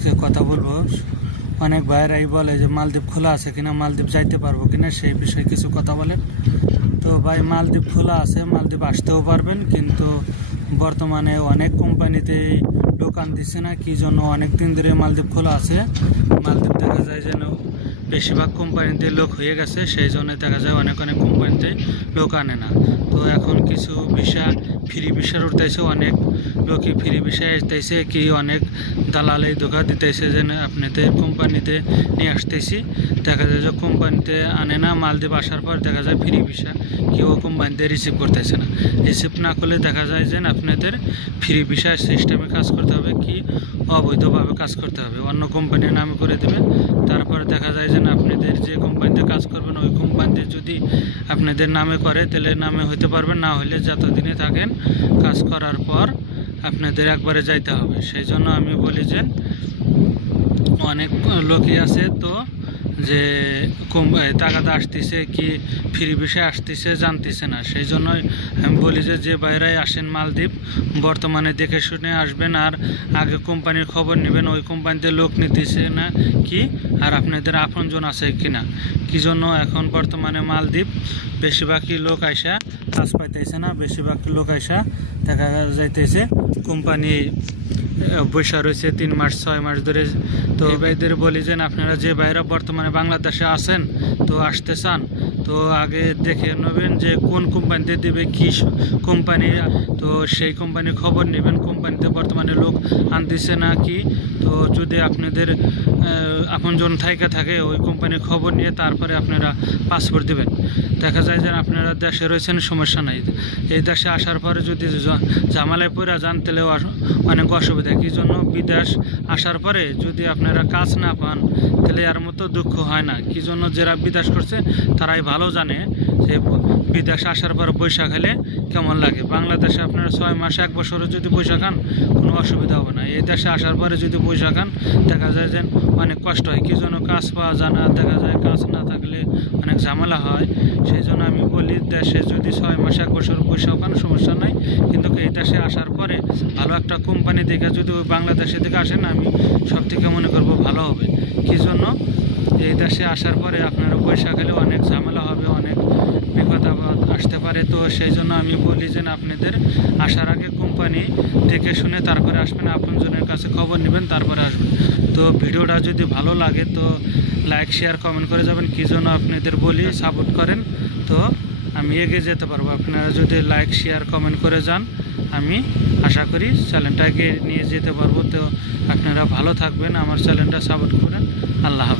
আজকে কথা বলবো। অনেক ভাইরাই বলে যে মালদ্বীপ খোলা আছে কিনা, মালদ্বীপ যাইতে পারবো কিনা, সেই বিষয়ে কিছু কথা বলেন। তো ভাই, মালদ্বীপ খোলা আছে, মালদ্বীপ আসতেও পারবেন, কিন্তু বর্তমানে অনেক কোম্পানিতে দোকান দিচ্ছে না, কি জন্য অনেক দিন ধরে মালদ্বীপ খোলা আছে। মালদ্বীপ দেখা যায় যেন বেশিরভাগ কোম্পানিতে লোক হয়ে গেছে, সেই জন্য দেখা যায় অনেক কোম্পানিতে লোক আনে না। তো এখন কিছু ভিসা ফ্রি ভিসার উঠতেছে, অনেক লোকই ফ্রি ভিসা আসতেছে, কি অনেক দালালি ধোকা দিতেছে যে আপনাদের কোম্পানিতে নিয়ে আসতেছি। দেখা যায় যে কোম্পানিতে আনে না, মালদ্বীপ আসার পর দেখা যায় ফ্রি ভিসা কেউ কোম্পানিতে রিসিভ করতেছে না। রিসিভ না করলে দেখা যায় যে আপনাদের ফ্রি ভিসা সিস্টেমে কাজ করতে হবে, কি অবৈধভাবে কাজ করতে হবে, অন্য কোম্পানির নামে করে দেবে। তারপরে দেখা যায় যে আপনাদের যে কোম্পানিতে কাজ করবেন ওই কোম্পানিতে যদি আপনাদের নামে করে তাহলে নামে হইতে পারবেন, না হলে যতদিনে থাকেন কাজ করার পর আপনাদের একবারে যাইতে হবে। সেই জন্য আমি বলি যে অনেক লোকই আছে তো যে টাকাটা আসতেছে কি ফ্রি ভিসা আসতেছে জানতেছে না। সেই জন্যই আমি বলি যে বাইরে আসেন মালদ্বীপ, বর্তমানে দেখে শুনে আসবেন, আর আগে কোম্পানির খবর নেবেন ওই কোম্পানিতে লোক নিতেছে না কি, আর আপনাদের আপনজন আছে কিনা। কি জন্য এখন বর্তমানে মালদ্বীপ বেশিরভাগই লোক আইসা কাজ পাইতেছে না, বেশিরভাগ লোক আইসা দেখা যাইতেছে কোম্পানি বৈশা রয়েছে 3 মাস 6 মাস ধরে। তো ভাইদের বলি যে আপনারা যে ভাইরা বর্তমানে বাংলাদেশে আছেন তো আসতে চান, তো আগে দেখে নেবেন যে কোন কোম্পানিতে দেবে, কি কোম্পানি, তো সেই কোম্পানির খবর নেবেন কোম্পানিতে বর্তমানে লোক আনতেছে না কি। তো যদি আপনাদের আপনজন থাকে ওই কোম্পানির খবর নিয়ে তারপরে আপনারা পাসপোর্ট দেবেন। দেখা যায় যে আপনারা দেশে রয়েছেন সমস্যা নাই, এই দেশে আসার পরে যদি ঝামেলায় পড়ে যান তাহলে অনেক অসুবিধা। কি জন্য বিদেশ আসার পরে যদি আপনারা কাজ না পান তাহলে এর মতো দুঃখ হয় না। কি জন্য যারা বিদেশ করছে তারাই ভালো জানে যে বিদেশ আসার পর বৈশাখ হলে কেমন লাগে। বাংলাদেশে আপনারা 6 মাস 1 বছরও যদি বৈশাখ খান কোনো অসুবিধা হবে না, এই দেশে আসার পরে যদি বৈশাখ খান দেখা যায় যে অনেক কষ্ট হয়। কি জন্য কাজ পাওয়া যায় না, দেখা যায় কাজ না থাকলে অনেক ঝামেলা হয়। সেই জন্য আমি বলি দেশে যদি 6 মাস 1 বছর বৈশাখ খান সমস্যা নাই, কিন্তু এই দেশে আসার পরে ভালো একটা কোম্পানি থেকে যদি ওই বাংলাদেশে থেকে আসেন আমি সব থেকে মনে করবো ভালো হবে। কি জন্য এই দেশে আসার পরে আপনার বৈশাখ হলে অনেক ঝামেলা হবে, অনেক বিপদ আসতে পারে। তো সেই জন্য আমি বলি যে আপনাদের আসার আগে কোম্পানি দেখে শুনে তারপরে আসবেন, আপনজনের কাছে খবর নেবেন তারপরে আসবেন। তো ভিডিওটা যদি ভালো লাগে তো লাইক শেয়ার কমেন্ট করে যাবেন। কি জন্য আপনাদের বলি সাপোর্ট করেন, তো আমি এগিয়ে যেতে পারবো। আপনারা যদি লাইক শেয়ার কমেন্ট করে যান আমি আশা করি চ্যানেলটাকে নিয়ে যেতে পারবো। তো আপনারা ভালো থাকবেন, আমার চ্যানেলটা সাপোর্ট করেন। আল্লাহ হাফেজ।